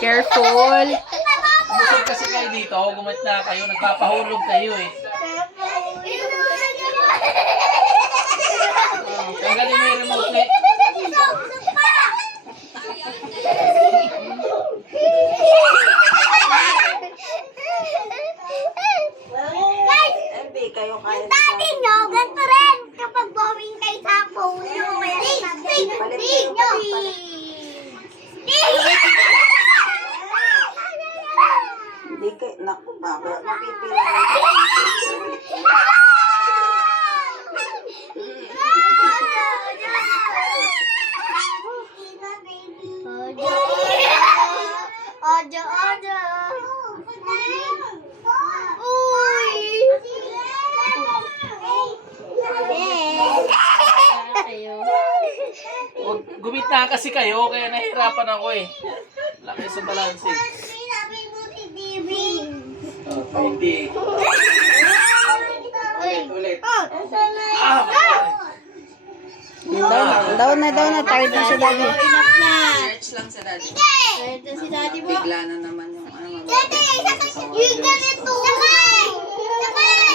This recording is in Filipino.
Careful. Busog kasi kayo dito, gumit na kayo, nagpapahulog kayo eh. Tanggalin mo yung remote eh. Hindi kayo kaya. Dati nyo, ganito rin. Kapag bowing kayo sa phone nyo. Hindi kayo, naku ba? Mapipila. Ojo, ojo. Uy. Gumit na kasi kayo, kaya nahihirapan ako eh. Laki sa balanse. Sinabi mo si TV. Hindi. Ulit. Ah! Daw na. Tired na si daddy. Search lang sa daddy. Ito si daddy mo. Bigla na naman yung ano. Daddy, yung ganito. Sabay! Sabay!